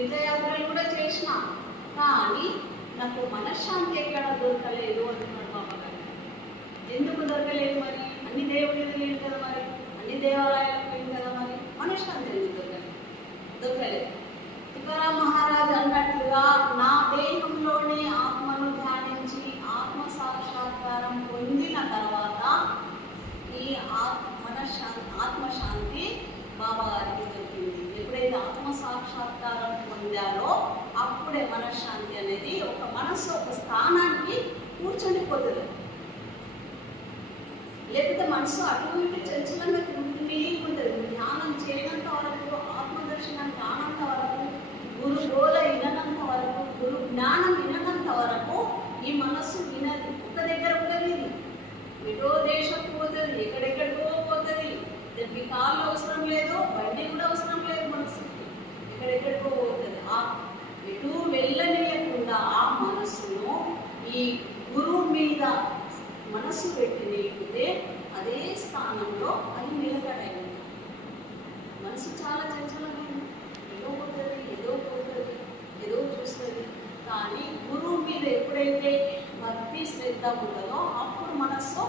తీర్థయాత్రలు కూడా చేసిన, కానీ నాకు మనశ్శాంతి ఎక్కడ దొరకలేదు అంటున్నాడు బాబా గారు. ఎందుకు దొరకలేదు మరి? అన్ని దేవుళ్ళు లేదు కదా, మరి అన్ని దేవాలయాలకు పోయింది కదా, మరి మనశ్శాంతి ఎందుకు దొరకలేదు? తుకారాం మహారాజ్ అన్నట్లుగా నా దేహంలోనే ఆత్మను ధ్యానించి ఆత్మ సాక్షాత్కారం పొందిన తర్వాత ఈ ఆత్మశాంతి బాబా గారికి దొరికింది. ఎప్పుడైతే ఆత్మ సాక్షాత్కారం పొందారో అప్పుడే మనశ్శాంతి అనేది ఒక మనస్సు ఒక స్థానానికి కూర్చొనిపోతుంది. లేకపోతే మనసు అటు ఇటు చంచలంగా తిరుగుతూనే ఉంటుంది. ధ్యానం చేయనంత వరకు, ఆత్మదర్శనం కానంత వరకు, గురు బోధ విననంత వరకు, గురు జ్ఞానం విననంత వరకు ఈ మనస్సు వినది, ఒక దగ్గర ఉండదు. ఎటో దేశం పోతుంది, ఎక్కడెక్కడికో పోతుంది. దానికి కాళ్ళు అవసరం లేదు, బండి కూడా అవసరం లేదు, మనసుకి ఎక్కడెక్కడికో పోతుంది. ఎటు వెళ్ళనియకుండా ఆ మనస్సును ఈ గురువు మీద మనస్సు పెట్టినట్టే అదే స్థానంలో అది నిలకడైంది. మనసు చాలా చంచలమైంది, ఏదో పోతుంది, ఏదో చూస్తుంది. కానీ గురువు మీద ఎప్పుడైతే భక్తి శ్రద్ధ ఉంటుందో అప్పుడు మనస్సు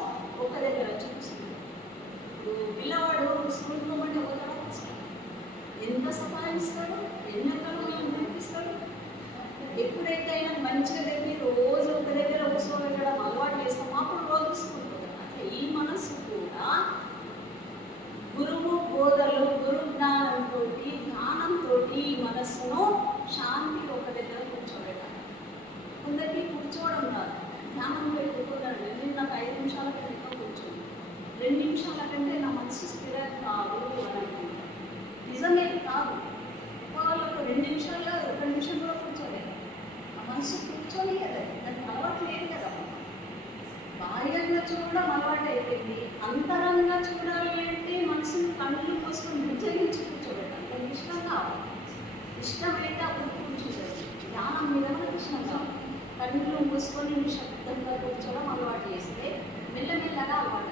ఒక దగ్గర చూస్తుంది. ఇప్పుడు పిల్లవాడు స్కూల్ పోమంటే ఒక తర్వాత ఎంత సతాయిస్తాడు, ఎన్నెక్కడో నేర్పిస్తాడు. ఎప్పుడైతే అయినా మంచిగా దగ్గర రోజు ఒక దగ్గర కూర్చోబెట్టడం అలవాటు చేస్తామో అప్పుడు రోజు చూసుకుంటుంది. అట్లా ఈ మనస్సు కూడా గురువు బోధలు, గురు జ్ఞానంతో, జ్ఞానంతో ఈ మనస్సును శాంతి ఒక దగ్గర కూర్చోబెట్టాలి. కొందరికి కూర్చోవడం రాదు, ధ్యానంలో ఎక్కుతున్నాడు. నేను నాకు 5 నిమిషాల కంటే కూర్చోండి, 2 నిమిషాల కంటే నా మనసు స్థిరం కాదు అని నిజమే కాదు. వాళ్ళకు 2 నిమిషాలు 1 నిమిషం కూడా కూర్చోలేదు. ఆ మనసు కూర్చొని కదా, దానికి అలవాటు లేదు కదా. బాహ్యంగా చూడడం అలవాటు అయిపోయింది. అంతరంగా చూడాలి అంటే మనసుని కళ్ళు మూసుకొని విజయించి కూర్చోబెట్టాలి. దానికి ఇష్టం కావాలి. ఇష్టమైతే అప్పుడు కూర్చోలేదు. ధ్యానం మీద మనకు ఇష్టం కావాలి. కళ్ళు మూసుకొని నిశ్శబ్దంగా కూర్చోవడం అలవాటు చేస్తే మెల్లమెల్లగా అలవాటు